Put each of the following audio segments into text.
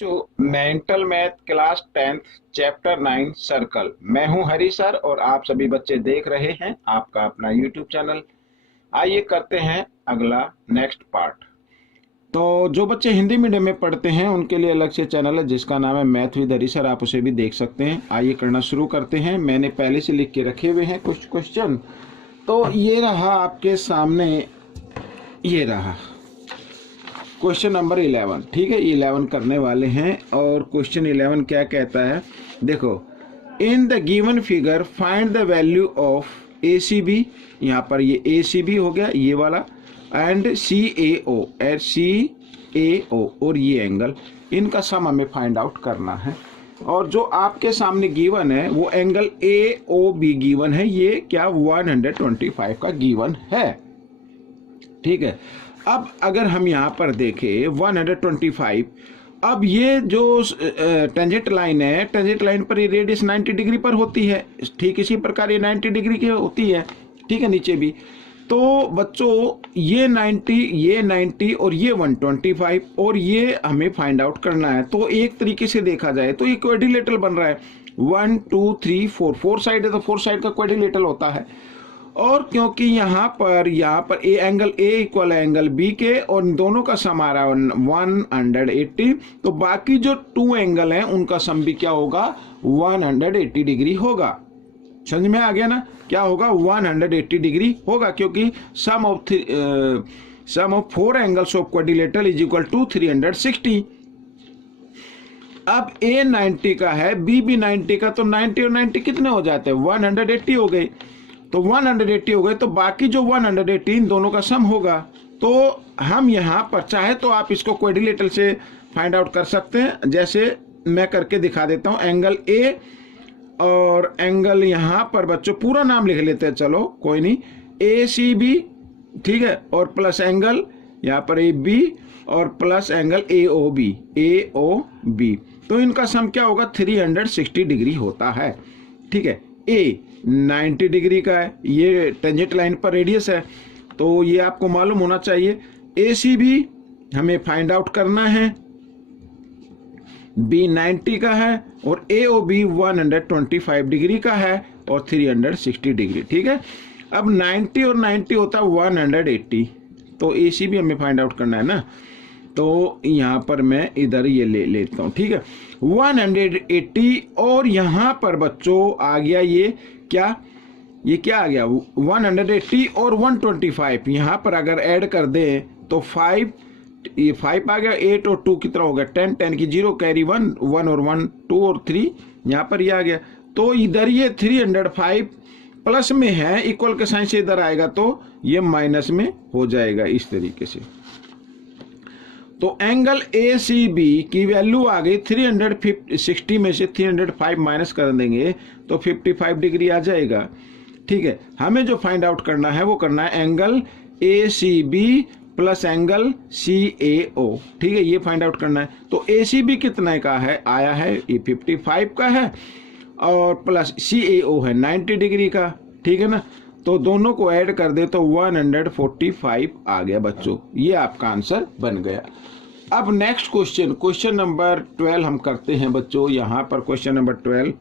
जो mental math class 10th chapter 9 circle. मैं हूं हरी सर और आप सभी बच्चे देख रहे हैं आपका अपना यूट्यूब चैनल। आइए करते हैं अगला नेक्स्ट पार्ट। तो जो बच्चे हिंदी मीडियम में पढ़ते हैं उनके लिए अलग से चैनल है जिसका नाम है मैथ विद हरी सर, आप उसे भी देख सकते हैं। आइए करना शुरू करते हैं। मैंने पहले से लिख के रखे हुए हैं कुछ क्वेश्चन। तो ये रहा आपके सामने, ये रहा क्वेश्चन नंबर 11। ठीक है, 11 करने वाले हैं। और क्वेश्चन 11 क्या कहता है, देखो, इन the given figure find the value of ACB, यहाँ पर ये ACB हो गया ये वाला, एंड CAO और ये एंगल, इनका सम हमें फाइंड आउट करना है। और जो आपके सामने गिवन है वो एंगल AOB गिवन है, ये क्या 125 का गिवन है। ठीक है, अब अगर हम यहाँ पर देखें 125, अब ये जो टेंजेंट लाइन है, टेंजेंट लाइन पर ये रेडियस 90 डिग्री पर होती है, ठीक इसी प्रकार ये 90 डिग्री की होती है। ठीक है, नीचे भी। तो बच्चों ये 90 और ये 125 और ये हमें फाइंड आउट करना है। तो एक तरीके से देखा जाए तो ये क्वाड्रिलेटरल बन रहा है, 1 2 3 4, 4 साइड है तो 4 साइड का क्वाड्रिलेटरल होता है। और क्योंकि यहाँ पर ए एंगल A इक्वल है एंगल B के और दोनों का सम आ रहा है 180, तो बाकी जो 2 एंगल हैं उनका सम भी क्या होगा, 180 डिग्री होगा। समझ में आ गया ना, क्या होगा, 180 डिग्री होगा, क्योंकि sum of 4 angles of quadrilateral is equal to 360। अब A 90 का है, B भी 90 का, तो 90 और 90 कितने हो जाते हैं, 180 हो गए। तो 180 हो गए, तो बाकी जो 180 इन दोनों का सम होगा। तो हम यहाँ पर चाहे तो आप इसको क्वाड्रिलेटरल से फाइंड आउट कर सकते हैं, जैसे मैं करके दिखा देता हूँ। एंगल A और एंगल यहाँ पर बच्चों पूरा नाम लिख लेते हैं, चलो कोई नहीं, ACB, ठीक है, और प्लस एंगल यहाँ पर AB और प्लस एंगल AOB। तो इनका सम क्या होगा, 360 डिग्री होता है। ठीक है, A 90 डिग्री का है, ये टेंजेंट लाइन पर रेडियस है, तो ये आपको मालूम होना चाहिए। ACB हमें फाइंड आउट करना है, B 90 का है और AOB 125 डिग्री का है और 360 डिग्री। ठीक है, अब 90 और 90 होता है 180, तो ACB हमें फाइंड आउट करना है ना, तो यहाँ पर मैं इधर ये ले लेता हूँ। ठीक है, 180 और यहाँ पर बच्चों आ गया ये क्या आ गया, 180 और 125, यहाँ पर अगर ऐड कर दें तो 5, ये 5 आ गया, 8 और 2 कितना हो गया, 10, 10 की 0 कैरी 1, 1 और 1 2 और 3, यहाँ पर ये आ गया। तो इधर ये 305 प्लस में है, इक्वल के साइन से इधर आएगा तो ये माइनस में हो जाएगा, इस तरीके से। तो एंगल ACB की वैल्यू आ गई 360 में से 305 माइनस कर देंगे तो 55 डिग्री आ जाएगा। ठीक है, हमें जो फाइंड आउट करना है वो करना है angle ACB plus angle CAO। ठीक है, ये फाइंड आउट करना है। तो ACB कितने का है, आया है ये 55 का है और प्लस CAO है 90 डिग्री का। ठीक है ना, तो दोनों को ऐड कर दे तो 145 आ गया बच्चों, ये आपका आंसर बन गया। अब नेक्स्ट क्वेश्चन नंबर 12 हम करते हैं बच्चों। यहाँ पर question number 12,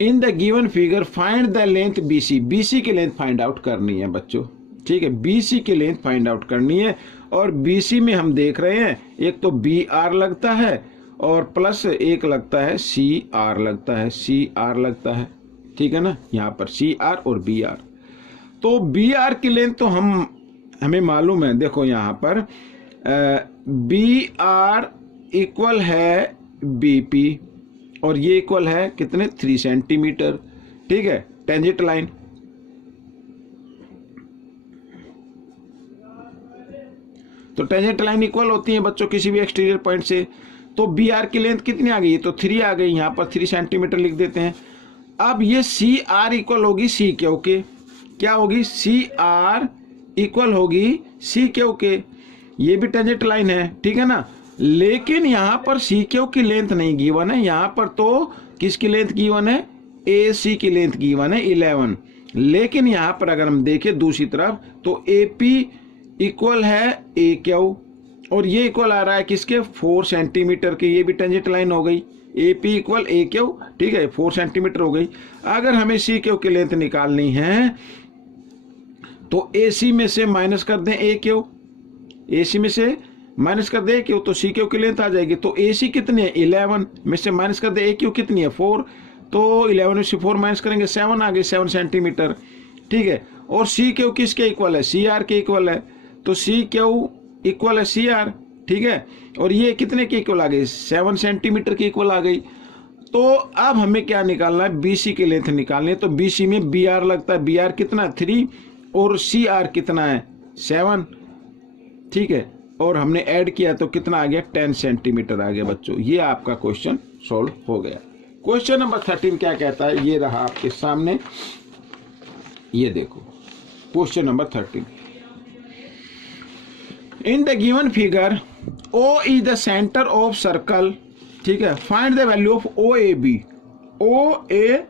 in the given figure find the length BC की लेंथ फाइंड आउट करनी है बच्चों। ठीक है, BC की लेंथ फाइंड आउट करनी है और BC में हम देख रहे हैं एक तो BR लगता है और प्लस एक लगता है CR लगता है। ठीक है ना, यहाँ पर CR और BR। तो BR की लेंथ तो हमें मालूम है, देखो यहाँ पर BR इक्वल है BP और ये इक्वल है कितने, 3 सेंटीमीटर। ठीक है, टेंजेंट लाइन। तो टेंजेंट लाइन इक्वल होती है बच्चों किसी भी एक्सटीरियर पॉइंट से। तो BR की लेंथ कितनी आ गई, तो 3 आ गई, यहाँ पर 3 सेंटीमीटर लिख देते हैं। अब ये CR इक्वल होगी CQ के, क्या होगी, CR इक्वल होगी CQ के, ये भी टेंजेंट लाइन है। ठीक है ना, लेकिन यहाँ पर CQ की लेंथ नहीं गिवन है, यहाँ पर तो किसकी लेंथ गिवन है, AC की लेंथ गिवन है 11। लेकिन यहाँ पर अगर हम देखें दूसरी तरफ तो AP इक्वल है AQ और ये इक्वल आ रहा है किसके, 4 सेंटीमीटर के, ये भी टेंजेंट लाइन हो गई, A P equal A Q, ठीक है 4 सेंटीमीटर हो गई। अगर हमें सी क्यू की लेंथ निकालनी है तो ए सी में से माइनस कर दें ए क्यू, ए सी में से माइनस कर दे क्यू तो सी क्यू की लेंथ आ जाएगी। तो ए सी कितनी है 11 में से माइनस कर दे ए क्यू कितनी है 4, तो 11 में से 4 माइनस करेंगे 7 आ गई, 7 सेंटीमीटर, ठीक है। और सी क्यू किसके इक्वल है, सी आर के इक्वल है, तो सी क्यू इक्वल है सी आर, ठीक है। और ये कितने के इक्वल आ गई, 7 सेंटीमीटर की इक्वल आ गई। तो अब हमें क्या निकालना है, बी सी की लेंथ निकालनी है। तो बी सी में बी आर लगता है, बी आर कितना 3 और सी आर कितना है 7, ठीक है। और हमने ऐड किया तो कितना आ गया 10 सेंटीमीटर आ गया बच्चों। ये आपका क्वेश्चन सॉल्व हो गया। क्वेश्चन नंबर 13 क्या कहता है, ये रहा आपके सामने, ये देखो question number 13। In the given figure O is the centre of circle, ठीक है। Find the value of O A B, O A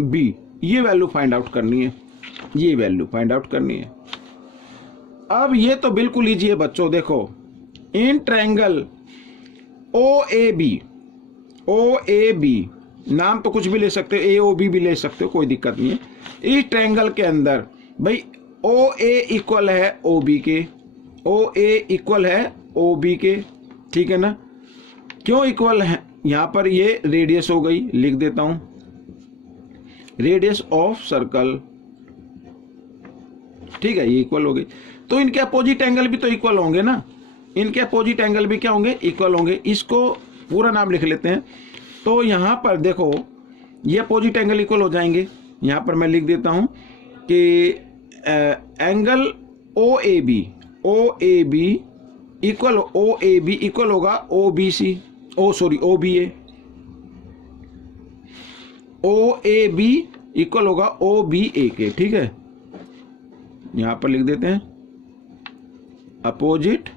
B, ये वैल्यू फाइंड आउट करनी है, ये वैल्यू फाइंड आउट करनी है। अब ये तो बिल्कुल इजी है बच्चों, देखो in triangle O A B, O A B नाम तो कुछ भी ले सकते हो, ए ओ बी भी ले सकते हो, कोई दिक्कत नहीं है। इस ट्रायंगल के अंदर भाई ओ ए इक्वल है ओ बी के, ओ ए इक्वल है ओ बी के, ठीक है ना। क्यों इक्वल है, यहां पर ये रेडियस हो गई, लिख देता हूं रेडियस ऑफ सर्कल, ठीक है, ये इक्वल हो गई। तो इनके अपोजिट एंगल भी तो इक्वल होंगे ना, इनके अपोजिट एंगल भी क्या होंगे, इक्वल होंगे। इसको पूरा नाम लिख लेते हैं। तो यहां पर देखो ये अपोजिट एंगल इक्वल हो जाएंगे, यहां पर मैं लिख देता हूं कि angle O A B, O A B equal, O A B equal होगा O B C, O sorry O B A, O A B equal होगा ओ बी ए के, ठीक है। यहां पर लिख देते हैं opposite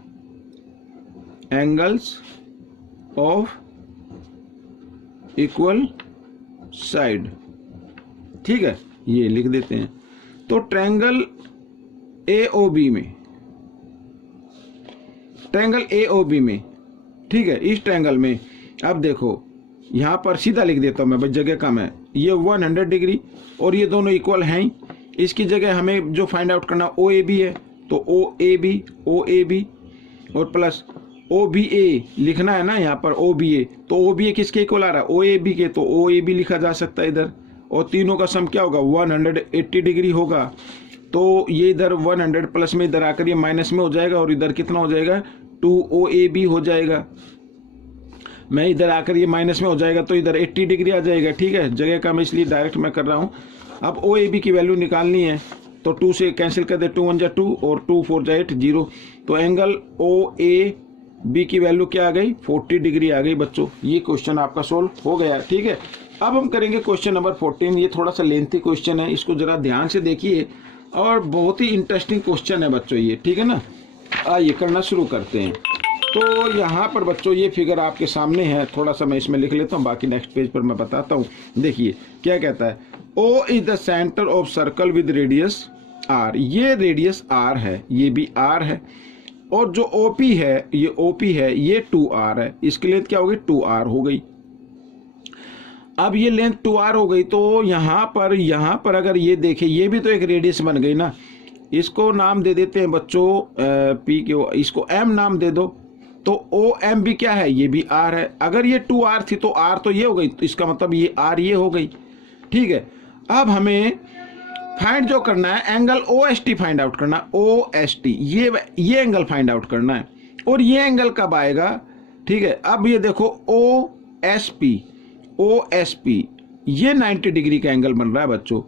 angles of equal side, ठीक है, ये लिख देते हैं। तो ट्रायंगल ए ओ बी में, ट्रायंगल ए ओ बी में, ठीक है, इस ट्रायंगल में अब देखो यहां पर सीधा लिख देता हूं मैं, बस जगह कम है, ये 100 डिग्री और ये दोनों इक्वल हैं ही। इसकी जगह हमें जो फाइंड आउट करना ओ ए बी है, तो O A B, O A B और प्लस ओ बी ए लिखना है ना यहाँ पर, ओ बी ए, तो ओ बी ए किसके इक्वल आ रहा है, ओ ए बी के, तो ओ ए बी लिखा जा सकता है इधर। और तीनों का सम क्या होगा 180 डिग्री होगा। तो ये इधर 100 प्लस में इधर आकर ये माइनस में हो जाएगा और इधर कितना हो जाएगा 2OAB हो जाएगा। मैं इधर आकर ये माइनस में हो जाएगा तो इधर 80 डिग्री आ जाएगा, ठीक है, जगह का मैं इसलिए डायरेक्ट मैं कर रहा हूँ। अब OAB की वैल्यू निकालनी है तो 2 से कैंसिल कर दे, 2 1 जा 2 और 2 4 जा 8 0। तो एंगल OAB की वैल्यू क्या आ गई 40 डिग्री आ गई बच्चों। ये क्वेश्चन आपका सोल्व हो गया, ठीक है। अब हम करेंगे क्वेश्चन नंबर 14। ये थोड़ा सा लेंथी क्वेश्चन है, इसको जरा ध्यान से देखिए और बहुत ही इंटरेस्टिंग क्वेश्चन है बच्चों ये, ठीक है ना। आइए करना शुरू करते हैं। तो यहाँ पर बच्चों ये फिगर आपके सामने है, थोड़ा सा मैं इसमें लिख लेता हूँ, बाकी नेक्स्ट पेज पर मैं बताता हूँ। देखिए क्या कहता है, O is the centre of circle with radius R। ये रेडियस R है, ये भी R है, और जो OP है ये OP है, ये 2R है। इसकी लेंथ क्या हो गई 2R हो गई। अब ये लेंथ 2R हो गई तो यहाँ पर अगर ये देखें, ये भी तो एक रेडियस बन गई ना। इसको नाम दे देते हैं बच्चों P के, इसको M नाम दे दो। तो OM भी क्या है, ये भी R है। अगर ये 2R थी तो R तो ये हो गई, तो इसका मतलब ये R ये हो गई, ठीक है। अब हमें फाइंड जो करना है एंगल OST फाइंड आउट करना, OST ये एंगल फाइंड आउट करना है। और ये एंगल कब आएगा, ठीक है। अब ये देखो OSP ये 90 डिग्री का एंगल बन रहा है बच्चों,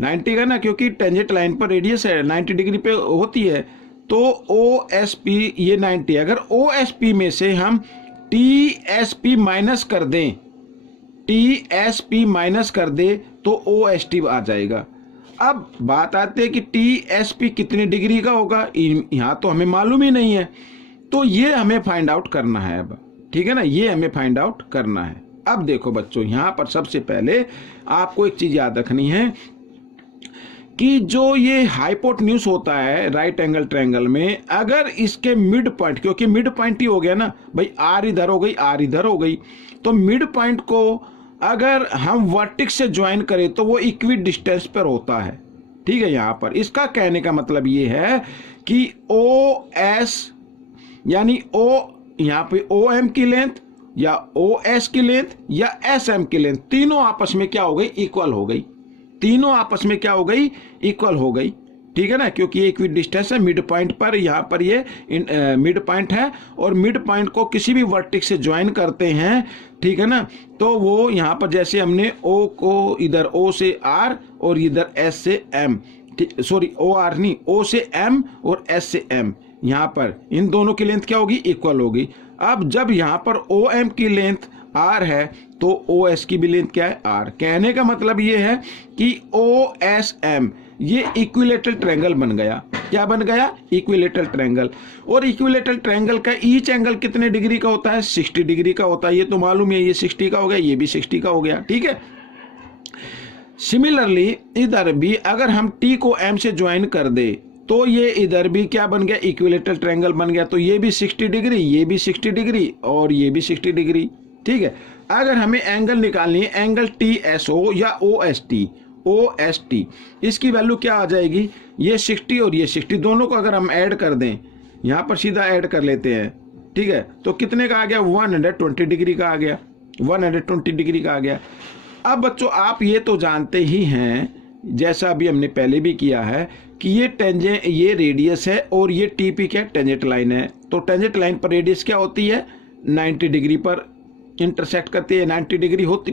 90 का ना, क्योंकि टेंजेंट लाइन पर रेडियस है 90 डिग्री पे होती है। तो OSP ये 90। अगर OSP में से हम TSP माइनस कर दें, TSP माइनस कर दे तो OST आ जाएगा। अब बात आती है कि TSP कितनी डिग्री का होगा, यहाँ तो हमें मालूम ही नहीं है, तो ये हमें फाइंड आउट करना है अब, ठीक है ना, ये हमें फाइंड आउट करना है। अब देखो बच्चों, यहाँ पर सबसे पहले आपको एक चीज याद रखनी है कि जो ये हाइपोटेन्यूज होता है राइट एंगल ट्रायंगल में, अगर इसके मिड पॉइंट, क्योंकि मिड पॉइंट ही हो गया ना भाई, आर इधर हो गई, आर इधर हो गई, तो मिड पॉइंट को अगर हम वर्टेक्स से ज्वाइन करें तो वो इक्वी डिस्टेंस पर होता है। ठीक है, यहां पर इसका कहने का मतलब ये है कि ओ एस यानी ओ, यहां पे ओ एम की लेंथ या ओ एस की लेंथ या एस एम की लेंथ, तीनों आपस में क्या हो गई, इक्वल हो गई। तीनों आपस में क्या हो गई, इक्वल हो गई। ठीक है ना, क्योंकि ये इक्वी डिस्टेंस है मिड पॉइंट पर, यहाँ पर ये मिड पॉइंट है और मिड पॉइंट को किसी भी वर्टेक्स से ज्वाइन करते हैं, ठीक है ना, तो वो यहाँ पर जैसे हमने ओ को इधर ओ से आर और इधर एस से एम, सॉरी ओ आर नहीं, ओ से एम और एस से एम, यहाँ पर इन दोनों की लेंथ क्या होगी, इक्वल होगी। अब जब यहाँ पर ओ एम की लेंथ आर है तो ओ एस की भी लेंथ क्या है, आर। कहने का मतलब ये है कि ओ एस एम ये इक्विलेटरल ट्रायंगल बन गया। क्या बन गया, इक्विलेटरल ट्रायंगल। और इक्विलेटरल ट्रायंगल का ईच एंगल कितने डिग्री का होता है, 60 डिग्री का होता है। ये तो मालूम है, ये 60 का हो गया, ये भी 60 का हो गया। ठीक है, सिमिलरली इधर भी अगर हम टी को एम से ज्वाइन कर दे तो ये इधर भी क्या बन गया, इक्विलेटरल ट्रायंगल बन गया। तो ये भी 60 डिग्री, ये भी 60 डिग्री और ये भी 60 डिग्री। ठीक है, अगर हमें एंगल निकालनी है, एंगल टी एस ओ या ओ एस टी, इसकी वैल्यू क्या आ जाएगी, ये 60 और ये 60, दोनों को अगर हम ऐड कर दें, यहाँ पर सीधा ऐड कर लेते हैं। ठीक है, तो कितने का आ गया, 120 डिग्री का आ गया, 120 डिग्री का आ गया। अब बच्चों आप ये तो जानते ही हैं, जैसा अभी हमने पहले भी किया है, कि ये रेडियस है और ये टीपी क्या, टेंजेंट लाइन है। तो टेंजेंट लाइन पर रेडियस क्या होती है, 90 डिग्री पर इंटरसेक्ट करती है, 90 डिग्री होती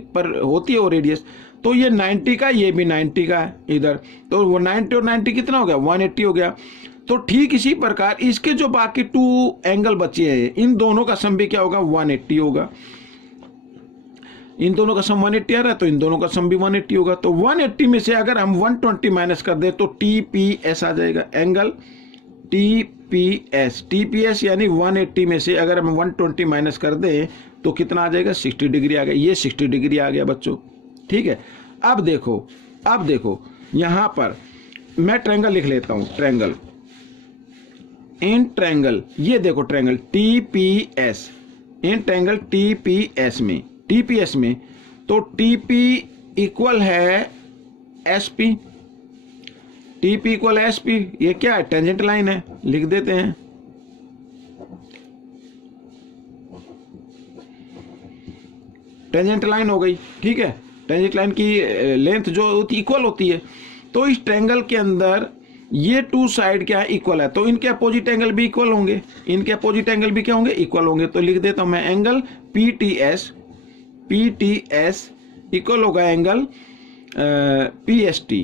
है वो रेडियस। तो ये 90 का, ये भी 90 का है इधर, तो वो 90 और 90 कितना हो गया, 180 हो गया। तो ठीक इसी प्रकार इसके जो बाकी 2 एंगल बचे हैं, इन दोनों का सम भी क्या होगा, 180 होगा। इन दोनों का सम 180 आ रहा है तो इन दोनों का सम भी 180 होगा। तो 180 में से अगर हम 120 माइनस कर दे तो TPS आ जाएगा, एंगल TPS यानी 180 में से अगर हम 120 माइनस कर दे तो कितना आ जाएगा, 60 डिग्री आ गया। ये 60 डिग्री आ गया बच्चों। ठीक है, अब देखो यहां पर मैं ट्रायंगल लिख लेता हूं, ट्रायंगल इन ट्रायंगल, ये देखो triangle TPS, in triangle TPS में तो TP इक्वल है SP, TP इक्वल SP, ये क्या है, टेंजेंट लाइन है, लिख देते हैं। टेंजेंट लाइन हो गई। ठीक है, टेंजेंट लाइन की लेंथ जो इक्वल होती है। तो इस ट्रायंगल के अंदर ये 2 साइड क्या है, इक्वल है, तो इनके अपोजिट एंगल भी इक्वल होंगे, इनके अपोजिट एंगल भी क्या होंगे, इक्वल होंगे। तो लिख देता हूं मैं, एंगल PTS इक्वल होगा angle PST।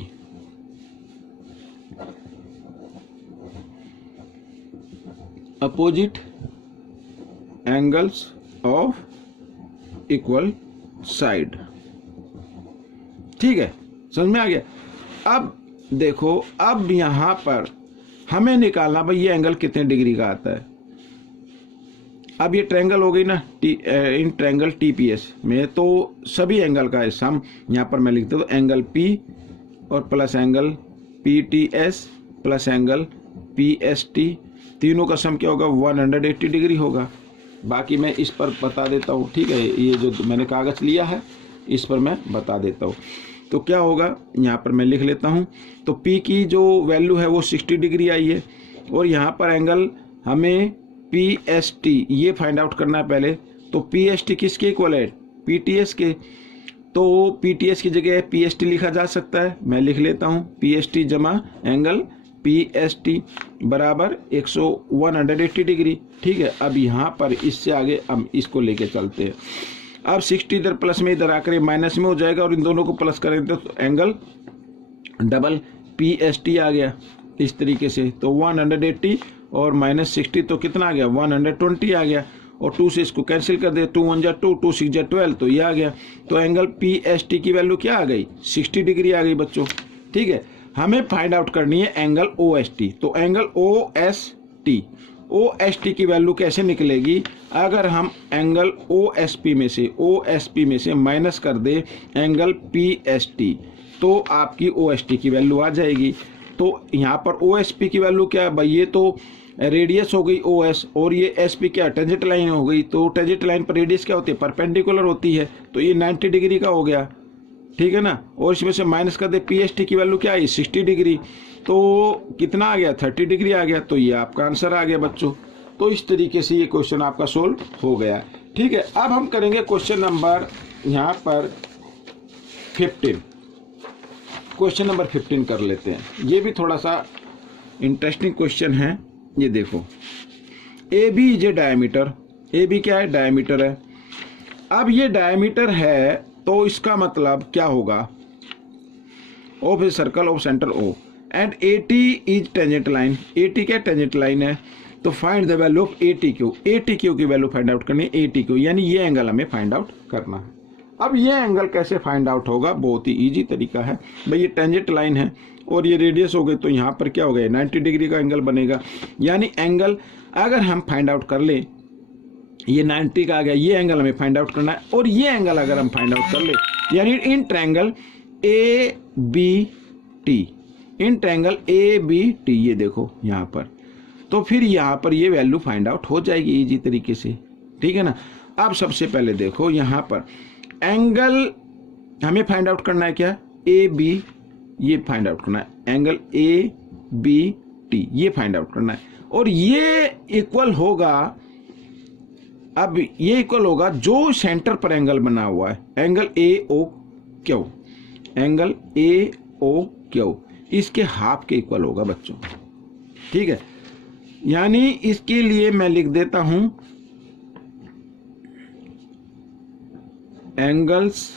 Opposite angles of equal side. ठीक है, समझ में आ गया। अब देखो, अब यहां पर हमें निकालना भाई ये एंगल कितने डिग्री का आता है। अब ये ट्रायंगल हो गई ना, इन ट्रायंगल TPS में तो सभी एंगल का है सम, यहां पर मैं लिखता हूं एंगल P और plus angle PTS plus angle PST, तीनों का सम क्या होगा, 180 डिग्री होगा। बाकी मैं इस पर बता देता हूँ। ठीक है, ये जो मैंने कागज लिया है इस पर मैं बता देता हूँ। तो क्या होगा, यहाँ पर मैं लिख लेता हूँ। तो P की जो वैल्यू है वो 60 डिग्री आई है और यहाँ पर एंगल हमें PST ये फाइंड आउट करना है पहले। तो PST किसके इक्वल है, PTS के। तो PTS की जगह PST लिखा जा सकता है, मैं लिख लेता हूँ, PST जमा एंगल PST बराबर 180 डिग्री। ठीक है, अब यहाँ पर इससे आगे हम इसको लेके चलते हैं। अब 60 इधर प्लस में, इधर आकर माइनस में हो जाएगा और इन दोनों को प्लस करेंगे तो एंगल डबल PST आ गया इस तरीके से। तो 180 और माइनस 60 तो कितना आ गया, 120 आ गया। और 2 से इसको कैंसिल कर दे, 2 1 जा 2, 2 6 जा 12, तो ये आ गया। तो एंगल PST की वैल्यू क्या आ गई, 60 डिग्री आ गई बच्चों। ठीक है, हमें फाइंड आउट करनी है एंगल OST। तो एंगल OST की वैल्यू कैसे निकलेगी, अगर हम एंगल OSP में से माइनस कर दे एंगल PST, तो आपकी OST की वैल्यू आ जाएगी। तो यहाँ पर OSP की वैल्यू क्या है भाई, ये तो रेडियस हो गई OS, और ये SP क्या टेंजेंट लाइन हो गई। तो टेंजेंट लाइन पर रेडियस क्या होती है, परपेंडिकुलर होती है, तो ये 90 डिग्री का हो गया, ठीक है ना। और इसमें से माइनस कर दे, PST की वैल्यू क्या आई 60 डिग्री, तो कितना आ गया 30 डिग्री आ गया। तो ये आपका आंसर आ गया बच्चों। तो इस तरीके से ये क्वेश्चन आपका सोल्व हो गया, ठीक है। अब हम करेंगे क्वेश्चन नंबर यहाँ पर 15, क्वेश्चन नंबर 15 कर लेते हैं। ये भी थोड़ा सा इंटरेस्टिंग क्वेश्चन है। ये देखो, AB is a diameter, AB क्या है, डायमीटर है। अब ये डायमीटर है तो इसका मतलब क्या होगा, of a circle of centre O and AT is tangent line, AT क्या टेंजेंट लाइन है। तो find the value of ATQ, ATQ की वैल्यू फाइंड आउट करनी है, ATQ यानी ये एंगल हमें फाइंड आउट करना है। अब ये एंगल कैसे फाइंड आउट होगा, बहुत ही इजी तरीका है भाई। ये टेंजेंट लाइन है और ये रेडियस हो गई, तो यहाँ पर क्या हो गया 90 डिग्री का एंगल बनेगा। यानी एंगल अगर हम फाइंड आउट कर लें, ये 90 का आ गया, ये एंगल हमें फाइंड आउट करना है। और ये एंगल अगर हम फाइंड आउट कर ले, यानी in triangle ABT, in triangle ABT, ये देखो यहाँ पर, तो फिर यहाँ पर ये वैल्यू फाइंड आउट हो जाएगी इजी तरीके से, ठीक है ना। अब सबसे पहले देखो यहाँ पर एंगल हमें फाइंड आउट करना है क्या, AB, ये फाइंड आउट करना है, एंगल ABT ये फाइंड आउट करना है। और ये इक्वल होगा, अब ये इक्वल होगा जो सेंटर पर एंगल बना हुआ है, एंगल AOQ, एंगल AOQ इसके हाफ के इक्वल होगा बच्चों, ठीक है। यानी इसके लिए मैं लिख देता हूं angles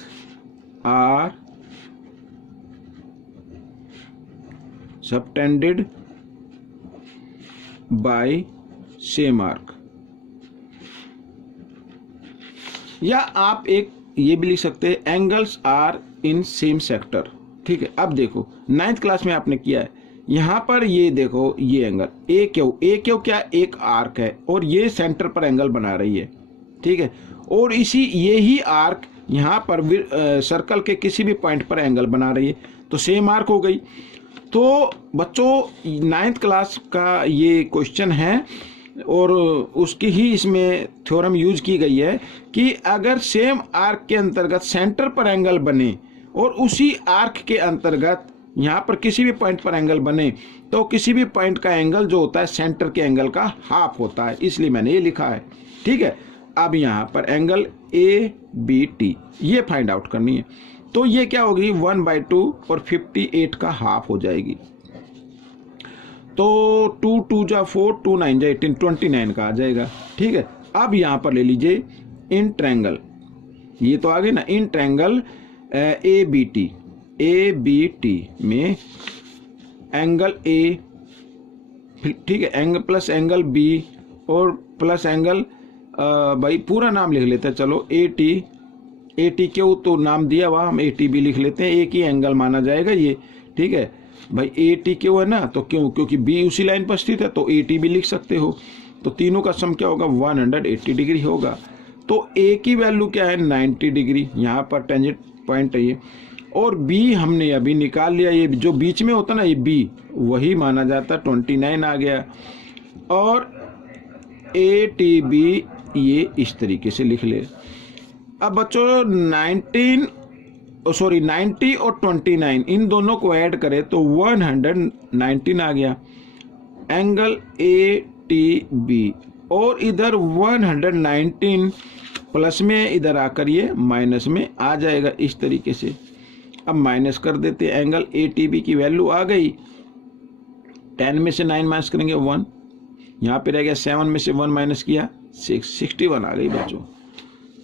are subtended by same arc, या आप एक ये भी लिख सकते हैं angles are in same sector, ठीक है। अब देखो 9th क्लास में आपने किया है, यहाँ पर ये देखो ये एंगल AQ क्या एक आर्क है और ये सेंटर पर एंगल बना रही है, ठीक है। और इसी यही आर्क यहाँ पर सर्कल के किसी भी पॉइंट पर एंगल बना रही है, तो सेम आर्क हो गई। तो बच्चों 9th क्लास का ये क्वेश्चन है और उसकी ही इसमें थ्योरम यूज की गई है कि अगर सेम आर्क के अंतर्गत सेंटर पर एंगल बने और उसी आर्क के अंतर्गत यहाँ पर किसी भी पॉइंट पर एंगल बने, तो किसी भी पॉइंट का एंगल जो होता है सेंटर के एंगल का हाफ होता है, इसलिए मैंने ये लिखा है, ठीक है। अब यहाँ पर एंगल ABT ये फाइंड आउट करनी है, तो ये क्या होगी 1/2 और 58 का हाफ हो जाएगी। तो 2 2 जा 4, 2 9 जा 18, 29 का आ जाएगा, ठीक है। अब यहाँ पर ले लीजिए इन ट्रायंगल, ये तो आ गई ना, इन ट्रायंगल ABT में एंगल A, ठीक है, एंगल प्लस एंगल B और प्लस एंगल भाई पूरा नाम लिख लेते हैं, चलो ATQ तो नाम दिया हुआ, हम ATB लिख लेते हैं, एक ही एंगल माना जाएगा ये, ठीक है भाई। ATQ है ना, तो क्यों, क्योंकि B उसी लाइन पर स्थित है, तो ATB लिख सकते हो। तो तीनों का सम क्या होगा 180 डिग्री होगा। तो A की वैल्यू क्या है 90 डिग्री, यहाँ पर टेंजेंट पॉइंट है ये, और B हमने अभी निकाल लिया, ये जो बीच में होता ना ये B वही माना जाता, 29 आ गया। और ATB ये इस तरीके से लिख ले। अब बच्चों 90 और 29 इन दोनों को ऐड करें तो 119 आ गया एंगल ATB, और इधर 119 प्लस में इधर आकर ये माइनस में आ जाएगा इस तरीके से। अब माइनस कर देते, एंगल ATB की वैल्यू आ गई, 10 में से 9 माइनस करेंगे 1, यहाँ पे रह गया 7 में से 1 माइनस किया 61 आ गई बच्चों।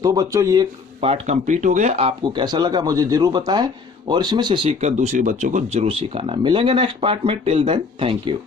तो बच्चों ये पार्ट कंप्लीट हो गया। आपको कैसा लगा मुझे जरूर बताएं और इसमें से सीखकर दूसरे बच्चों को जरूर सिखाना। मिलेंगे नेक्स्ट पार्ट में, टिल देन थैंक यू।